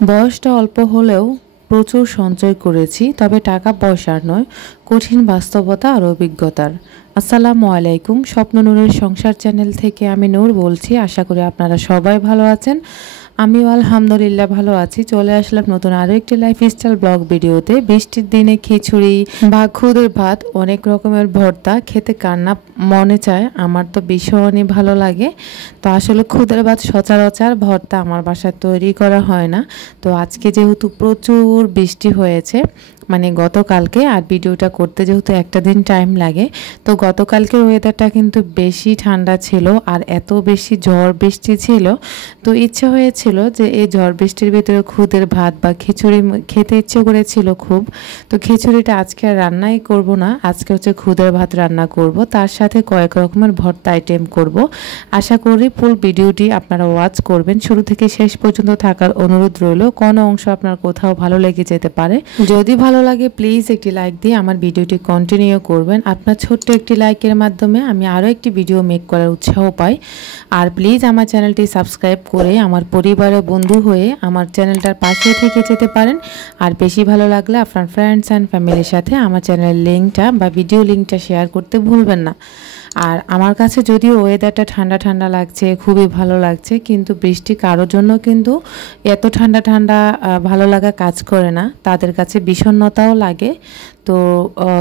বয়সটা অল্প হলেও প্রচুর সঞ্চয় করেছি, তবে টাকা পয়সার নয়, কঠিন বাস্তবতা আর অভিজ্ঞতার। আসসালামু আলাইকুম, স্বপ্ন নূরের সংসার চ্যানেল থেকে আমি নূর বলছি। আশা করি আপনারা সবাই ভালো আছেন। আমিও আলহামদুলিল্লাহ ভালো আছি। চলে আসলাম নতুন আরও একটি লাইফস্টাইল ব্লগ ভিডিওতে। বৃষ্টির দিনে খিচুড়ি বা খুদের ভাত, অনেক রকমের ভর্তা খেতে কার না মনে চায়। আমার তো ভীষণই ভালো লাগে। তো আসলে খুদের ভাত সচরাচর ভর্তা আমার বাসায় তৈরি করা হয় না। তো আজকে যেহেতু প্রচুর বৃষ্টি হয়েছে, মানে গতকালকে, আর ভিডিওটা করতে যেহেতু একটা দিন টাইম লাগে, তো গতকালকের ওয়েদারটা কিন্তু বেশি ঠান্ডা ছিল আর এত বেশি ঝড় বৃষ্টি ছিল। তো ইচ্ছে হয়েছিল যে এই ঝড় বৃষ্টির ভিতরে খুদের ভাত বা খিচুড়ি খেতে ইচ্ছে করেছিল খুব। তো খিচুড়িটা আজকে আর রান্নাই করব না, আজকে হচ্ছে খুদের ভাত রান্না করব, তার সাথে কয়েক রকমের ভর্তা আইটেম করব। আশা করি ফুল ভিডিওটি আপনারা ওয়াচ করবেন, শুরু থেকে শেষ পর্যন্ত থাকার অনুরোধ রইল। কোনো অংশ আপনার কোথাও ভালো লেগে যেতে পারে, যদি ভালো লাগে প্লিজ একটি লাইক দিয়ে আমার ভিডিওটি কন্টিনিউ করবেন। আপনার ছোট্ট একটি লাইকের মাধ্যমে আমি আরও একটি ভিডিও মেক করার উৎসাহ পাই। আর প্লিজ আমার চ্যানেলটি সাবস্ক্রাইব করে আমার পরিবারের বন্ধু হয়ে আমার চ্যানেলটার পাশে থেকে যেতে পারেন। আর বেশি ভালো লাগলে আপনার ফ্রেন্ডস অ্যান্ড ফ্যামিলির সাথে আমার চ্যানেলের লিঙ্কটা বা ভিডিও লিঙ্কটা শেয়ার করতে ভুলবেন না। আর আমার কাছে যদিও ওয়েদারটা ঠান্ডা ঠান্ডা লাগছে, খুবই ভালো লাগছে, কিন্তু বৃষ্টি কারোর জন্য কিন্তু এত ঠান্ডা ঠান্ডা ভালো লাগা কাজ করে না, তাদের কাছে বিষণ্ণতাও লাগে। তো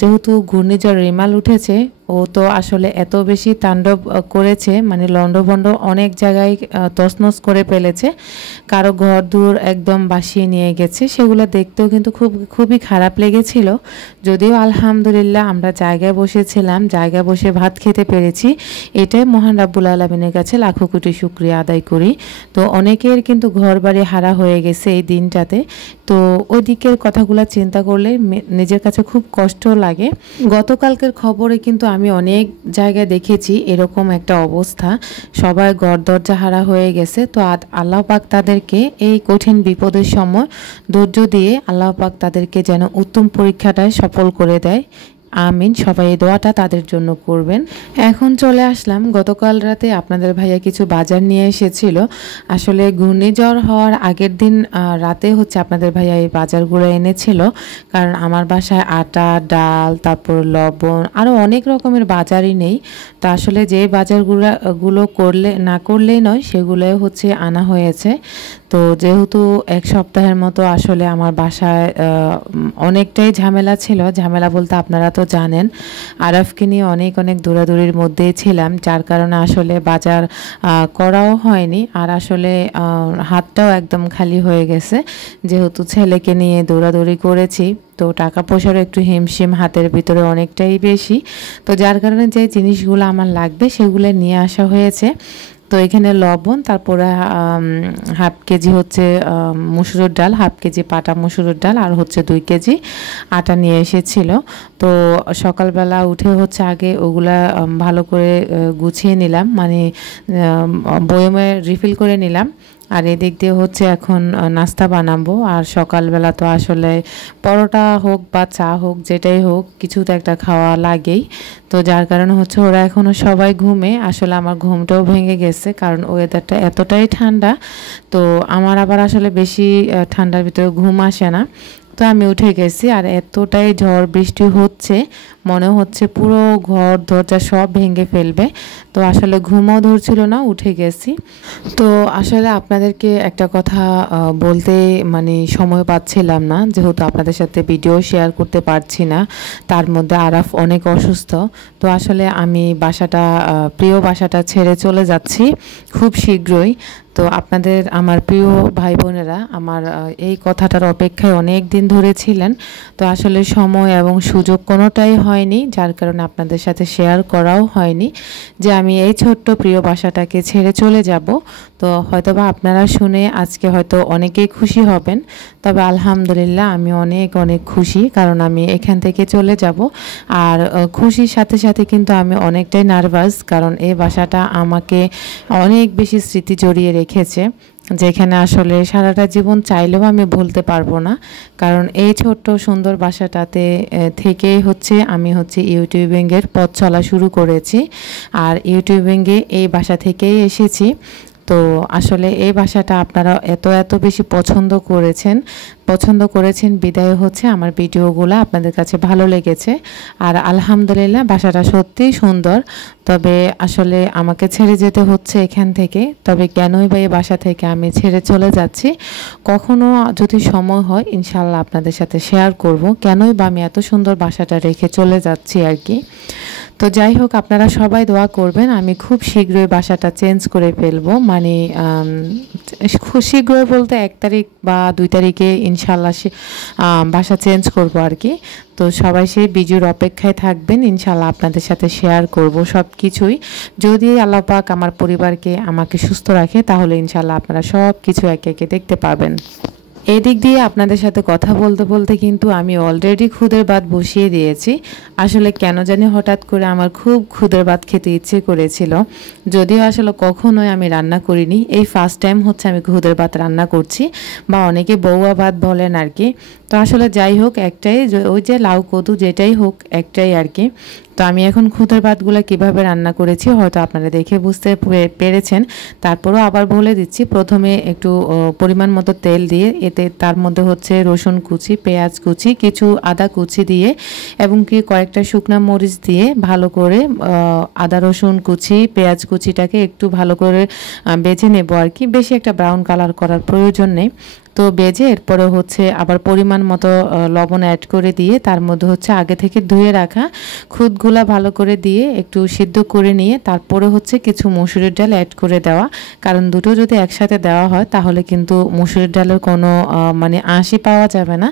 যেহেতু ঘূর্ণিঝড় রেমাল উঠেছে, ও তো আসলে এত বেশি তাণ্ডব করেছে, মানে লন্ডভন্ড অনেক জায়গায় তছনছ করে ফেলেছে, কারো ঘর দূর একদম ভাসিয়ে নিয়ে গেছে। সেগুলো দেখতেও কিন্তু খুবই খারাপ লেগেছিল। যদিও আলহামদুলিল্লাহ আমরা জায়গায় বসেছিলাম, জায়গায় বসে ভাত খেতে পেরেছি, এটাই মহান রাব্বুল আলামিনের কাছে লাখো কোটি শুকরিয়া আদায় করি। তো অনেকের কিন্তু ঘর বাড়ি হারা হয়ে গেছে এই দিনটাতে। তো ওই দিকের কথাগুলো চিন্তা করলে নিজের কাছে খুব কষ্ট লাগে। গতকালকের খবরে কিন্তু আমি অনেক জায়গায় দেখেছি এরকম একটা অবস্থা, সবাই ঘর দরজা হারা হয়ে গেছে। তো আল্লাহ পাক তাদেরকে এই কঠিন বিপদের সময় ধৈর্য দিয়ে আল্লাহ পাক তাদেরকে যেন উত্তম পরীক্ষাটায় সফল করে দেয়। আমিন, সবাই এই দোয়াটা তাদের জন্য করবেন। এখন চলে আসলাম, গতকাল রাতে আপনাদের ভাইয়া কিছু বাজার নিয়ে এসেছিল। আসলে ঘূর্ণিঝড় হওয়ার আগের দিন রাতে হচ্ছে আপনাদের ভাইয়া এই বাজারগুলো এনেছিল, কারণ আমার বাসায় আটা, ডাল, তারপর লবণ, আরও অনেক রকমের বাজারই নেই। তো আসলে যে বাজারগুলো করলেই নয়, সেগুলোই হচ্ছে আনা হয়েছে। তো যেহেতু এক সপ্তাহের মতো আসলে আমার বাসায় অনেকটাই ঝামেলা ছিল, ঝামেলা বলতে আপনারা তো জানেন আরাফকে নিয়ে অনেক দৌড়াদৌড়ির মধ্যেই ছিলাম, যার কারণে আসলে বাজার করাও হয়নি। আর আসলে হাতটাও একদম খালি হয়ে গেছে, যেহেতু ছেলেকে নিয়ে দৌড়াদৌড়ি করেছি। তো টাকা পয়সারও একটু হিমশিম হাতের ভিতরে অনেকটাই বেশি, তো যার কারণে যে জিনিসগুলো আমার লাগবে সেগুলো নিয়ে আসা হয়েছে। তো এখানে লবণ, তারপরে হাফ কেজি হচ্ছে মসুরের ডাল, হাফ কেজি পাটা মসুরের ডাল, আর হচ্ছে 2 কেজি আটা নিয়ে এসেছিল। তো সকালবেলা উঠে হচ্ছে আগে ওগুলা ভালো করে গুছিয়ে নিলাম, মানে বয়মে রিফিল করে নিলাম। আর এদিক দিয়ে হচ্ছে এখন নাস্তা বানাবো। আর সকালবেলা তো আসলে পরোটা হোক বা চা হোক, যেটাই হোক, কিছু তো একটা খাওয়া লাগেই। তো যার কারণে হচ্ছে ওরা এখনও সবাই ঘুমে। আসলে আমার ঘুমটাও ভেঙে গেছে, কারণ ওয়েদারটা এতটাই ঠান্ডা। তো আমার আবার আসলে বেশি ঠান্ডার ভিতরে ঘুম আসে না। তো আমি উঠে গেছি, আর এতটাই ঝড় বৃষ্টি হচ্ছে, মনে হচ্ছে পুরো ঘর দরজা সব ভেঙে ফেলবে। তো আসলে ঘুমও ধরছিল না, উঠে গেছি। তো আসলে আপনাদেরকে একটা কথা বলতে মানে সময় পাচ্ছিলাম না, যেহেতু আপনাদের সাথে ভিডিও শেয়ার করতে পারছি না, তার মধ্যে আরাফ অনেক অসুস্থ। তো আসলে আমি প্রিয় বাসাটা ছেড়ে চলে যাচ্ছি খুব শীঘ্রই। তো আপনাদের, আমার প্রিয় ভাই বোনেরা, আমার এই কথাটার অপেক্ষায় অনেক দিন ধরে ছিলেন। তো আসলে সময় এবং সুযোগ কোনোটাই হয়নি, যার কারণে আপনাদের সাথে শেয়ার করাও হয়নি যে আমি এই ছোট্ট প্রিয় বাসাটাকে ছেড়ে চলে যাব। তো হয়তোবা আপনারা শুনে আজকে হয়তো অনেকেই খুশি হবেন, তবে আলহামদুলিল্লাহ আমি অনেক খুশি, কারণ আমি এখান থেকে চলে যাব। আর খুশির সাথে সাথে কিন্তু আমি অনেকটাই নার্ভাস, কারণ এই বাসাটা আমাকে অনেক বেশি স্মৃতি জড়িয়ে রেখেছে, যেখানে আসলে সারাটা জীবন চাইলেও আমি ভুলতে পারবো না। কারণ এই ছোট্ট সুন্দর বাসাটাতে থেকেই হচ্ছে আমি ইউটিউবিংয়ের পথ চলা শুরু করেছি, আর ইউটিউবিংয়ে এই বাসা থেকেই এসেছি। তো আসলে এই বাসাটা আপনারা এত বেশি পছন্দ করেছেন বিদায় হচ্ছে আমার ভিডিওগুলো আপনাদের কাছে ভালো লেগেছে। আর আলহামদুলিল্লাহ বাসাটা সত্যিই সুন্দর। তবে আসলে আমাকে ছেড়ে যেতে হচ্ছে এখান থেকে। তবে কেনই বা এই বাসা থেকে আমি ছেড়ে চলে যাচ্ছি, কখনো যদি সময় হয় ইনশাআল্লাহ আপনাদের সাথে শেয়ার করব কেনই বা আমি এত সুন্দর বাসাটা রেখে চলে যাচ্ছি আর কি। তো যাই হোক, আপনারা সবাই দোয়া করবেন আমি খুব শীঘ্রই বাসাটা চেঞ্জ করে ফেলবো। মানে খুব শীঘ্রই বলতে 1 তারিখ বা 2 তারিখে ইনশাআল্লাহ বাসা চেঞ্জ করব আর কি। তো সবাই সেই ভিডিওর অপেক্ষায় থাকবেন, ইনশাআল্লাহ আপনাদের সাথে শেয়ার করব সব কিছুই। যদি আল্লাহ পাক আমার পরিবারকে আমাকে সুস্থ রাখে তাহলে ইনশাআল্লাহ আপনারা সব কিছু একে একে দেখতে পাবেন। এই দিক দিয়ে আপনাদের সাথে কথা বলতে বলতে কিন্তু আমি অলরেডি খুদের ভাত বসিয়ে দিয়েছি। আসলে কেন জানি হঠাৎ করে আমার খুব খুদের ভাত খেতে ইচ্ছে করেছিল, যদিও আসলে কখনোই আমি রান্না করিনি, এই ফার্স্ট টাইম হচ্ছে আমি খুদের ভাত রান্না করছি, বা অনেকে বউয়া ভাত বলেন আর কি। তো আসলে যাই হোক, একটাই ওই যে লাউ কদু যেটাই হোক একটাই আর কি। তো আমি এখন খুদের ভাতগুলো কিভাবে রান্না করেছি হয়তো আপনারা দেখে বুঝতে পেরেছেন, তারপরেও আবার বলে দিচ্ছি। প্রথমে একটু পরিমাণ মতো তেল দিয়ে এতে তার মধ্যে হচ্ছে রসুন কুচি, পেঁয়াজ কুচি, কিছু আদা কুচি দিয়ে এবং কি কয়েকটা শুকনা মরিচ দিয়ে ভালো করে আদা রসুন কুচি পেঁয়াজ কুচিটাকে একটু ভালো করে বেজে নেব আর কি। বেশি একটা ব্রাউন কালার করার প্রয়োজন নেই। তো বেজে এরপরে হচ্ছে আবার পরিমাণ মতো লবণ অ্যাড করে দিয়ে তার মধ্যে হচ্ছে আগে থেকে ধুয়ে রাখা খুদগুলা ভালো করে দিয়ে একটু সিদ্ধ করে নিয়ে তারপরে হচ্ছে কিছু মসুরির ডাল অ্যাড করে দেওয়া। কারণ দুটো যদি একসাথে দেওয়া হয় তাহলে কিন্তু মসুরির ডালের কোনো মানে আঁশই পাওয়া যাবে না,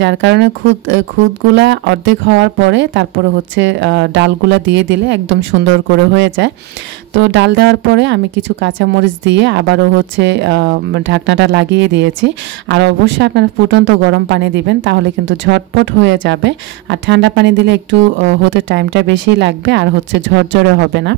যার কারণে খুদগুলা অর্ধেক হওয়ার পরে তারপরে হচ্ছে ডালগুলা দিয়ে দিলে একদম সুন্দর করে হয়ে যায়। তো ডাল দেওয়ার পরে আমি কিছু কাঁচামরিচ দিয়ে আবারও হচ্ছে ঢাকনাটা লাগিয়ে দিয়েছি। আর অবশ্যই আপনারা ফুটন্ত গরম পানি দিবেন, তাহলে কিন্তু ঝটপট হয়ে যাবে। আর ঠান্ডা পানি দিলে একটু হতে টাইমটা বেশি লাগবে আর হচ্ছে ঝরঝরে হবে না।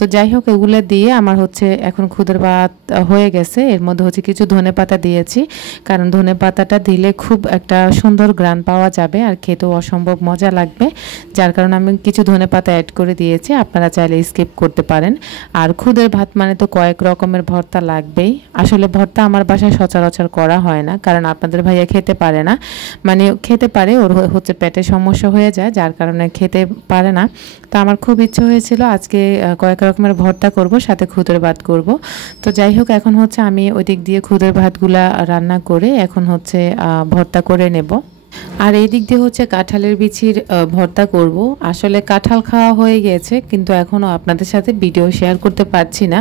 তো যাই হোক, এগুলো দিয়ে আমার হচ্ছে এখন খুদের ভাত হয়ে গেছে। এর মধ্যে হচ্ছে কিছু ধনেপাতা দিয়েছি, কারণ ধনেপাতাটা দিলে খুব একটা সুন্দর ঘ্রাণ পাওয়া যাবে আর খেতেও অসম্ভব মজা লাগবে, যার কারণে আমি কিছু ধনেপাতা অ্যাড করে দিয়েছি। আপনারা চাইলে স্কিপ করতে পারেন। আর খুদের ভাত মানে তো কয়েক রকমের ভর্তা লাগবেই। আসলে ভর্তা আমার বাসায় সচরাচর করা হয় না, কারণ আপনাদের ভাইয়া খেতে পারে না, মানে খেতে পারে ওর হচ্ছে পেটে সমস্যা হয়ে যায়, যার কারণে খেতে পারে না। তো আমার খুব ইচ্ছে হয়েছিল আজকে কয়েক রকমের ভর্তা করব, সাথে খুদের ভাত করব। তো যাই হোক, এখন হচ্ছে আমি ওই দিক দিয়ে খুদের ভাতগুলা রান্না করে এখন হচ্ছে ভর্তা করে নেব। আর এই দিক দিয়ে হচ্ছে কাঁঠালের বিচির ভর্তা করব। আসলে কাঁঠাল খাওয়া হয়ে গেছে, কিন্তু এখনও আপনাদের সাথে ভিডিও শেয়ার করতে পারছি না।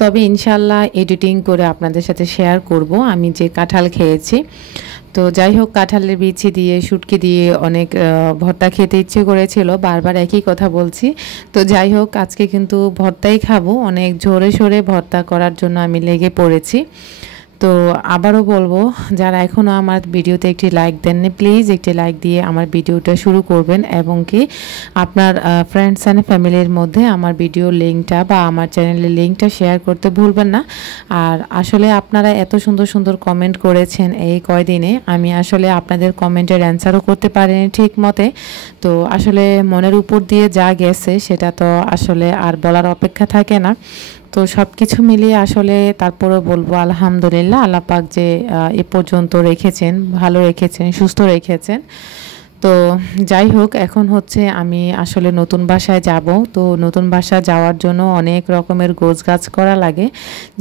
তবে ইনশাল্লাহ এডিটিং করে আপনাদের সাথে শেয়ার করব আমি যে কাঁঠাল খেয়েছি। তো যাই হোক, কাঁঠালের বিচি দিয়ে শুটকি দিয়ে অনেক ভর্তা খেতে ইচ্ছে করেছিল, বারবার একই কথা বলছি। তো যাই হোক, আজকে কিন্তু ভর্তাই খাবো। অনেক জোরে সোরে ভর্তা করার জন্য আমি লেগে পড়েছি। তো আবারও বলবো, যারা এখনও আমার ভিডিওতে একটি লাইক দেননি প্লিজ একটি লাইক দিয়ে আমার ভিডিওটা শুরু করবেন, এবং কি আপনার ফ্রেন্ডস অ্যান্ড ফ্যামিলির মধ্যে আমার ভিডিওর লিঙ্কটা বা আমার চ্যানেলের লিঙ্কটা শেয়ার করতে ভুলবেন না। আর আসলে আপনারা এত সুন্দর সুন্দর কমেন্ট করেছেন এই কয়দিনে, আমি আসলে আপনাদের কমেন্টের অ্যান্সারও করতে পারিনি ঠিক মতে। তো আসলে মনের উপর দিয়ে যা গেছে সেটা তো আসলে আর বলার অপেক্ষা থাকে না। তো সব কিছু মিলিয়ে আসলে তারপরে বলবো আলহামদুলিল্লাহ, আল্লাহ পাক যে এ পর্যন্ত রেখেছেন, ভালো রেখেছেন, সুস্থ রেখেছেন। তো যাই হোক, এখন হচ্ছে আমি আসলে নতুন বাসায় যাব। তো নতুন বাসা যাওয়ার জন্য অনেক রকমের গোছগাছ করা লাগে,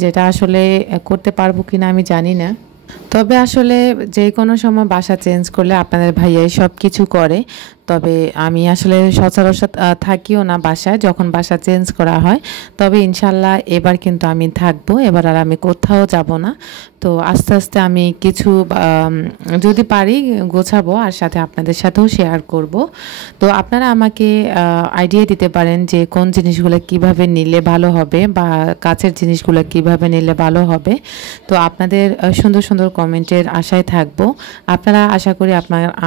যেটা আসলে করতে পারবো কিনা আমি জানি না। তবে আসলে যে কোনো সময় বাসা চেঞ্জ করলে আপনাদের ভাইয়াই সব কিছু করে। তবে আমি আসলে সচরাচর থাকিও না বাসায় যখন বাসা চেঞ্জ করা হয়। তবে ইনশাল্লাহ এবার কিন্তু আমি থাকবো, এবার আর আমি কোথাও যাব না। তো আস্তে আস্তে আমি কিছু যদি পারি গোছাবো, আর সাথে আপনাদের সাথেও শেয়ার করব। তো আপনারা আমাকে আইডিয়া দিতে পারেন যে কোন জিনিসগুলো কিভাবে নিলে ভালো হবে, বা কাছের জিনিসগুলো কিভাবে নিলে ভালো হবে। তো আপনাদের সুন্দর সুন্দর কমেন্টের আশায় থাকবো। আপনারা আশা করি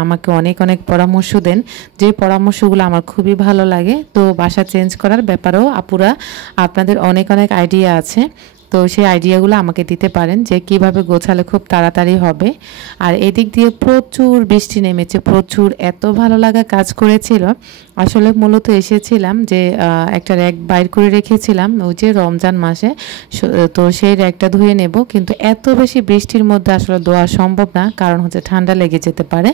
আমাকে অনেক অনেক পরামর্শ দেন, যে পরামর্শগুলো আমার খুবই ভালো লাগে। তো বাসা চেঞ্জ করার ব্যাপারেও আপুরা আপনাদের অনেক অনেক আইডিয়া আছে। তো সেই আইডিয়াগুলো আমাকে দিতে পারেন যে কিভাবে গোছালে খুব তাড়াতাড়ি হবে। আর এদিক দিয়ে প্রচুর বৃষ্টি নেমেছে, প্রচুর, এত ভালো লাগা কাজ করেছিল। আসলে মূলত এসেছিলাম যে একটা র্যাক বাইর করে রেখেছিলাম ওই যে রমজান মাসে, তো সেই র্যাকটা ধুয়ে নেব, কিন্তু এত বেশি বৃষ্টির মধ্যে আসলে ধোয়া সম্ভব না, কারণ হচ্ছে ঠান্ডা লেগে যেতে পারে,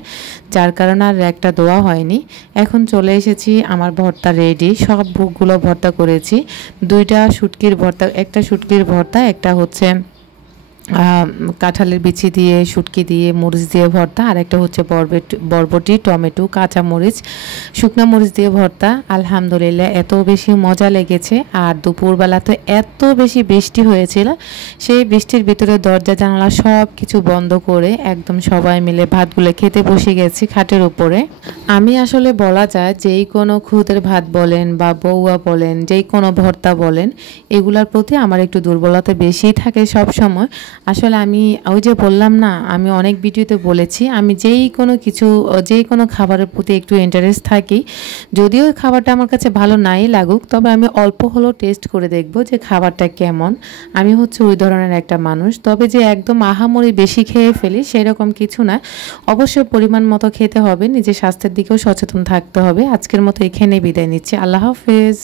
যার কারণে আর র্যাকটা ধোয়া হয়নি। এখন চলে এসেছি, আমার ভর্তা রেডি, সব বুকগুলো ভর্তা করেছি। দুইটা শুটকির ভর্তা, একটা শুটকির ভর্তা, একটা হচ্ছে কাঁঠালের বিচি দিয়ে, শুটকি দিয়ে, মরিচ দিয়ে ভর্তা, আর একটা হচ্ছে বরবটি, টমেটো, কাঁচা মরিচ, শুকনো মরিচ দিয়ে ভর্তা। আলহামদুলিল্লাহ এত বেশি মজা লেগেছে। আর দুপুরবেলা তো এত বেশি বৃষ্টি হয়েছিল, সেই বৃষ্টির ভিতরে দরজা জানালা সব কিছু বন্ধ করে একদম সবাই মিলে ভাতগুলো খেতে বসে গেছি খাটের উপরে। আমি আসলে বলা যায় যেই কোনো খুদের ভাত বলেন বা বউয়া বলেন, যেই কোনো ভর্তা বলেন, এগুলার প্রতি আমার একটু দুর্বলতা বেশি থাকে সব সময়। আসলে আমি ওই যে বললাম না, আমি অনেক ভিডিওতে বলেছি আমি যেই কোনো খাবারের প্রতি একটু ইন্টারেস্ট থাকি। যদিও খাবারটা আমার কাছে ভালো নাই লাগুক, তবে আমি অল্প হলেও টেস্ট করে দেখব যে খাবারটা কেমন। আমি হচ্ছে ওই ধরনের একটা মানুষ। তবে যে একদম আহামরি বেশি খেয়ে ফেলি সেরকম কিছু না, অবশ্যই পরিমাণ মতো খেতে হবে, নিজের স্বাস্থ্যের দিকেও সচেতন থাকতে হবে। আজকের মতো এখানে বিদায় নিচ্ছি, আল্লাহ হাফেজ।